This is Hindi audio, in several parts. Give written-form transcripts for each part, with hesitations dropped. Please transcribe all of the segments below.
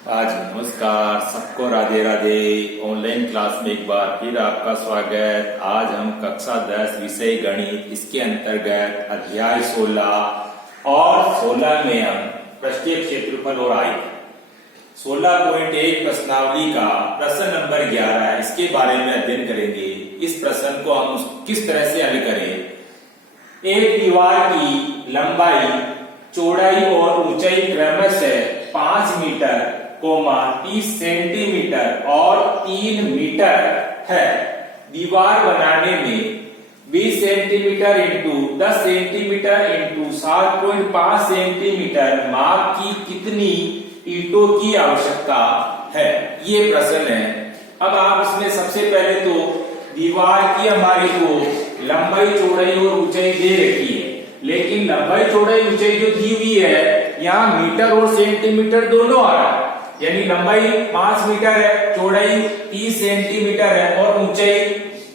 आज नमस्कार सबको, राधे राधे। ऑनलाइन क्लास में एक बार फिर आपका स्वागत। आज हम कक्षा 10 विषय गणित, इसके अंतर्गत अध्याय 16 और 16 में हम पृष्ठीय क्षेत्रफल और आयतन 16.1 प्रश्नावली का प्रश्न नंबर 11 इसके बारे में अध्ययन करेंगे। इस प्रश्न को हम किस तरह से हल करें। एक दीवार की लंबाई, चौड़ाई और ऊंचाई क्रमशः 5 मीटर, 30 सेंटीमीटर और 3 मीटर है। दीवार बनाने में 20 centimetre into 10 centimetre into 7.5 centimetre माप की कितनी ईंटों की आवश्यकता है, ये प्रश्न है। अब आप इसमें सबसे पहले तो दीवार की हमारी को लंबाई, चौड़ाई और ऊंचाई दे रखी है, लेकिन लंबाई, चौड़ाई, ऊंचाई जो दी हुई है यहाँ मीटर और सेंटीमीटर दोनों आ रहा है। यानी लंबाई 5 मीटर है, चौड़ाई 30 सेंटीमीटर है और ऊंचाई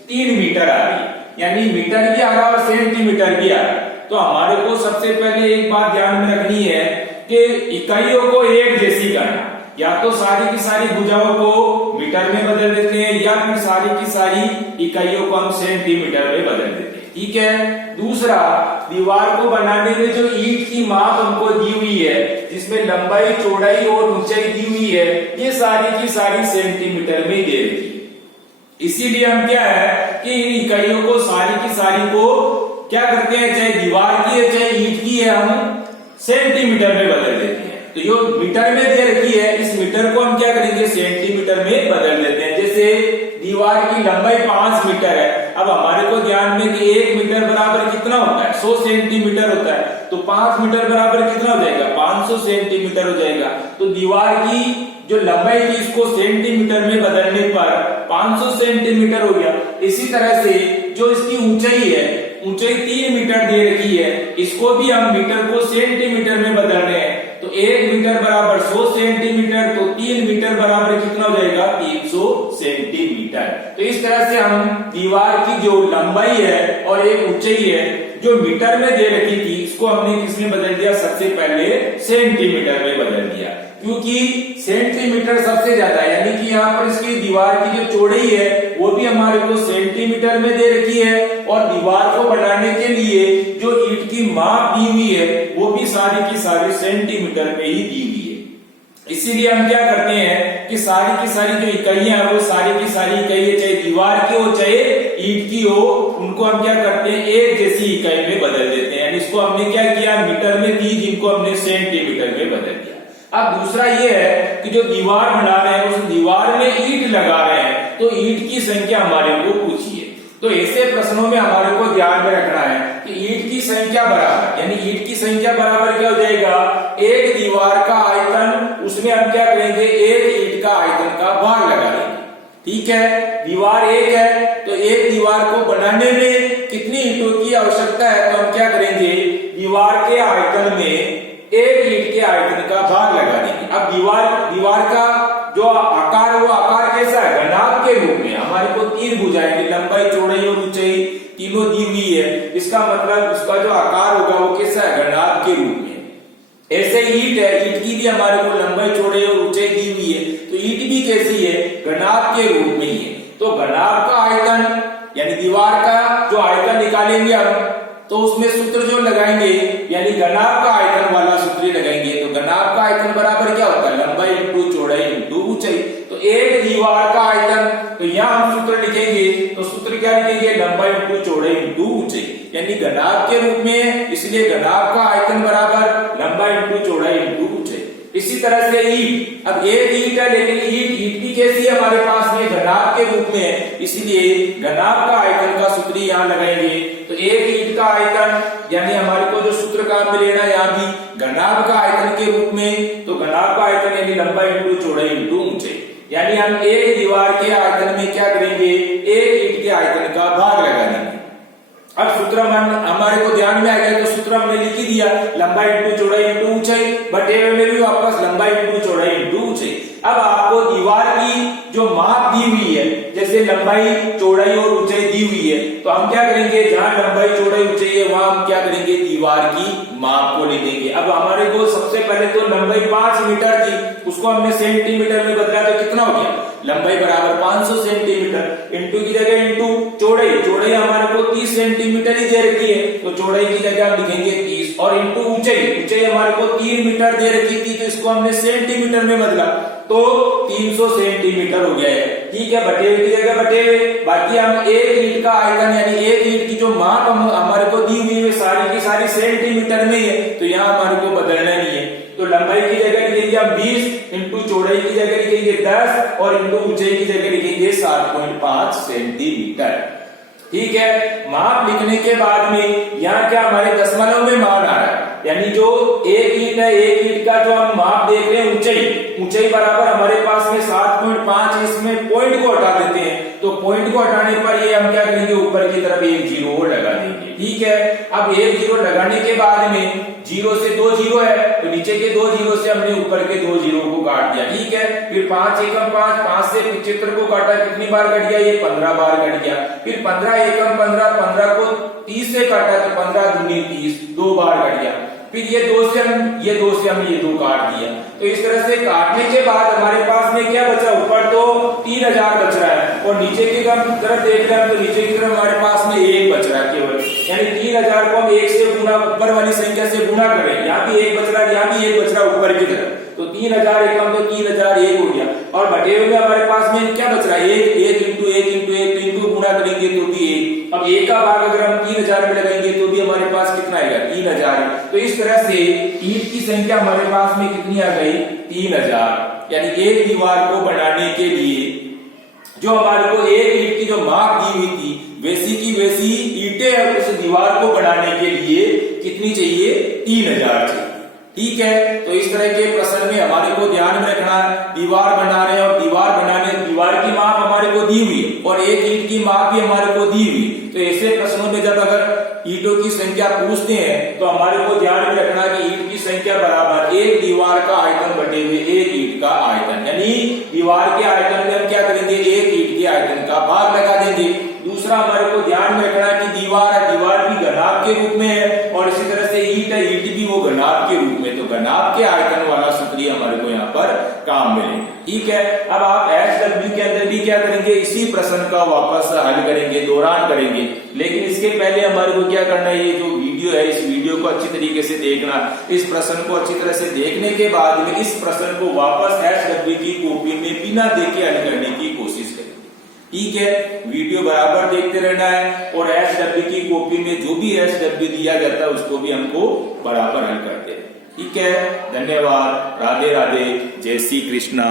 3 मीटर आ रही है। यानी मीटर भी आ रहा है और सेंटीमीटर भी आ रहा है। तो हमारे को सबसे पहले एक बात ध्यान में रखनी है कि इकाइयों को एक जैसी करना। या तो सारी की सारी भुजाओं को मीटर में बदल देते हैं या फिर सारी की सारी इकाइयों को हम सेंटीमीटर में बदल देते हैं। ठीक है। दूसरा, दीवार को बनाने में जो ईंट की माप हमको दी हुई है, जिसमें लंबाई, चौड़ाई और ऊंचाई दी हुई है, ये सारी की सारी सेंटीमीटर में दे रखी है। इसीलिए हम क्या है कि इन इकाइयों को सारी की सारी को क्या करते हैं, चाहे दीवार की है चाहे ईंट की है, हम सेंटीमीटर में बदल देते हैं। तो जो मीटर में दे रखी है, इस मीटर को हम क्या करेंगे, सेंटीमीटर में बदल देते हैं। जैसे दीवार की लंबाई 5 मीटर है। अब हमारे को ध्यान में कि 1 मीटर बराबर कितना होता है, 100 सेंटीमीटर होता है। तो 5 मीटर बराबर कितना हो जाएगा, 500 सेंटीमीटर हो जाएगा। तो दीवार की जो लंबाई थी, इसको सेंटीमीटर में बदलने पर 500 सेंटीमीटर हो गया। इसी तरह से जो इसकी ऊंचाई है, ऊंचाई 3 मीटर दे रखी है, इसको भी हम मीटर को सेंटीमीटर में बदल रहे हैं। तो 1 मीटर बराबर 100 सेंटीमीटर, तो 3 मीटर बराबर कितना हो जाएगा, 300 सेंटीमीटर। तो इस तरह से हम दीवार की जो लंबाई है और एक ऊंचाई है जो मीटर में दे रखी थी, इसको हमने किसमें बदल दिया, सबसे पहले सेंटीमीटर में बदल दिया। क्योंकि सेंटीमीटर सबसे ज्यादा है, यानी कि यहाँ पर इसकी दीवार की जो चौड़ाई है वो भी हमारे को सेंटीमीटर में दे रखी है, और दीवार को बनाने के लिए जो ईंट की माप दी हुई है वो भी सारी की सारी सेंटीमीटर में ही दी हुई है। इसीलिए हम क्या करते हैं कि सारी की सारी जो इकाइयां हैं वो सारी की सारी इकाइयां, चाहे दीवार की हो चाहे ईंट की हो, उनको हम क्या करते हैं, एक जैसी इकाई में बदल देते हैं। इसको हमने क्या किया, मीटर में दी, जिनको हमने सेंटीमीटर में बदल दिया। अब दूसरा ये है कि जो दीवार बना रहे हैं, उस दीवार में ईंट लगा रहे हैं, तो ईंट की संख्या हमारे को पूछिए। तो ऐसे प्रश्नों में हमारे को ध्यान में रखना है कि ईंट की संख्या बराबर, यानी ईंट की संख्या बराबर क्या हो जाएगा, एक दीवार का आयतन, उसमें हम क्या करेंगे, एक ईंट का आयतन का भाग लगा देंगे। ठीक है। दीवार एक है, तो एक दीवार को बनाने में कितनी ईंटों की आवश्यकता है, तो हम क्या करेंगे, दीवार के आयतन में एक ईंट के आयतन का भाग लगा देंगे। अब दीवार का जो आकार है वो आकार कैसा है, घनाभ के रूप में। हमारे को 3 भुजाएं, लंबाई, चौड़ाई और ऊंचाई तीनों दी हुई है। इसका मतलब उसका जो आकार होगा वो कैसा है, घनाभ के रूप में। ऐसे ईंट है, ईंट की भी हमारे को लंबाई, चौड़ाई और ऊंचाई दी हुई है, तो ईंट भी कैसी है, घनाभ के रूप में ही है। तो घनाभ का आयतन, यानी दीवार का जो आयतन निकालेंगे हम, तो उसमें सूत्र जो लगाएंगे, यानी घनाभ का आयतन वाला सूत्र लगाएंगे। तो घनाभ का आयतन बराबर क्या होता है, लंबाई इंटू चौड़ाई इंटू ऊंचाई। तो एक दीवार का आयतन, तो यहाँ हम सूत्र लिखेंगे, तो सूत्र क्या लिखेंगे, लंबाई इंटू चौड़ाई इंटू ऊंचाई, यानी घनाभ के रूप में, इसलिए घनाभ का आयतन बराबर लंबाई इंटू चौड़ाई इंटू ऊंचाई। इसी तरह से ईंट, अब एक ईंट है, लेकिन ईंट भी कैसी है हमारे पास में, घनाभ के रूप में है, इसलिए घनाभ का आयतन का सूत्र यहाँ लगाएंगे। तो एक ईंट का आयतन, यानी हमारे को जो सूत्र काम में लेना है यहाँ भी घनाभ का आयतन के रूप में, तो घनाभ का आयतन यानी लंबाई इंटू चौड़ाई इंटू ऊंचाई, यानी हम एक दीवार के आयतन में क्या करेंगे, एक ईंट के आयतन का भाग लगा देंगे। अब सूत्र हमारे को ध्यान में आ गया, तो सूत्र हमने लिख ही दिया, लंबाई इंटू चौड़ाई इंटू ऊंचाई, बटे में भी वापस लंबाई इंटू चौड़ाई इंटू ऊंचाई। अब आपको दीवार की जो माप दी हुई है, जैसे लंबाई, चौड़ाई और ऊंचाई दी हुई है, तो हम क्या करेंगे, जहां लंबाई, चौड़ाई, ऊंचाई है वहां हम क्या करेंगे, दीवार की माप को लिखेंगे। अब हमारे को सबसे पहले तो लंबाई 5 मीटर थी, उसको हमने सेंटीमीटर में बदला तो कितना हो गया, लंबाई बराबर 500 सेंटीमीटर, इंटू की जगह इंटू चौड़ाई, चौड़ाई हमारे को 30 सेंटीमीटर ही दे रखी है तो चौड़ाई की जगह हम लिखेंगे 30, और इंटू ऊंचाई, ऊंचाई हमारे को 3 मीटर दे रखी थी तो इसको हमने सेंटीमीटर में बदला तो 300 सेंटीमीटर हो गया है। ठीक है, बटे हुए की जगह बटे हुए, बाकी हम एक ईंट का आयतन यानी एक ईंट की जो माप हमारे को दी हुई है सारी की सारी सेंटीमीटर में है तो यहाँ हमारे को बदलना नहीं है। तो लंबाई की जगह लिखेंगे हम 20, इंटू चौड़ाई की जगह लिखेंगे 10 और इंटू ऊंचाई की जगह लिखेंगे 7.5 सेंटीमीटर। ठीक है, माप लिखने के बाद में यहाँ क्या हमारे दशमलव में मान आ रहा है, यानी जो एक ईंट है एक ईंट का जो हम माप देख रहे हैं ऊंचाई, ऊंचाई बराबर हमारे पास में 7.5, इसमें पॉइंट को हटा देते हैं तो पॉइंट को हटाने पर ये हम क्या करेंगे ऊपर की तरफ एक जीरो और लगा देंगे। ठीक है, अब एक जीरो लगाने के बाद में जीरो से 2 जीरो है तो नीचे के 2 जीरो से हमने ऊपर के 2 जीरो को काट दिया। ठीक है, फिर 5 एकम 5, 5 से 75 को काटा कितनी बार कट गया, ये 15 बार कट गया। फिर 15 एकम 15, 15 को 30 से काटा तो 15 दूनी 30, 2 बार कट गया। फिर ये 2 से हम ये 2 काट दिया। तो इस तरह से काटने के बाद हमारे पास में क्या बचा, ऊपर तो 3000 बच रहा है और नीचे की तरफ देख रहे हैं तो नीचे की तरफ हमारे पास में 1 बच रहा है केवल, यानी 3000 को हम 1 से गुना ऊपर वाली संख्या से गुना करें, यहाँ भी 1 बच रहा है यहाँ भी 1 बच रहा है ऊपर की तरफ तो 3000 एकम तो 3001 हो गया। और बटे हुए में हमारे पास में क्या बच रहा है, 1 इंटू 1 इंटू 1 तो इंटू गुना करेंगे तो भी 1। अब 1 का भाग अगर हम 3000 में लगाएंगे तो भी हमारे पास कितना आएगा, 3000। तो इस तरह से ईंट की संख्या हमारे पास में कितनी आ गई, 3000। यानी एक दीवार को बनाने के लिए जो हमारे को एक ईंट की जो माप दी हुई थी वैसी की वैसी ईंटें उस दीवार को बनाने के लिए कितनी चाहिए, 3000 चाहिए। ठीक है, तो इस तरह के प्रश्न में हमारे को ध्यान में रखना है, दीवार बना रहे हैं और दीवार बनाने दीवार की माप हमारे को दी हुई और एक ईंट की माप भी हमारे को दी हुई, तो ऐसे प्रश्नों में जब अगर ईंटों की संख्या पूछते हैं तो हमारे को ध्यान में रखना कि ईंट की संख्या बराबर एक दीवार का आयतन बटे हुए एक ईंट का आयतन, यानी दीवार के आयतन में हम क्या करेंगे, एक ईंट के आयतन का भाग लगा देंगे। दूसरा हमारे को ध्यान में रखना कि दीवार है, दीवार भी घनाभ के रूप में है और इसी तरह से ईंट है, ईंट भी वो घनाभ के रूप में, तो घनाभ के आयतन वाला सूत्र हमारे को यहाँ पर काम मिलेंगे। ठीक है, अब आप SW के अंदर भी क्या करेंगे, इसी प्रश्न का वापस हल करेंगे, दोहरान करेंगे। लेकिन इसके पहले हमारे को क्या करना है, ये जो वीडियो है इस वीडियो को अच्छी तरीके से देखना, इस प्रश्न को अच्छी तरह से देखने के बाद में इस प्रश्न को वापस SW की कॉपी में बिना देखे हल करने की कोशिश करें। ठीक है, वीडियो बराबर देखते रहना है और SW की कॉपी में जो भी SW दिया जाता है उसको भी हमको बराबर हल करते हैं। ठीक है, धन्यवाद, राधे राधे, जय श्री कृष्णा।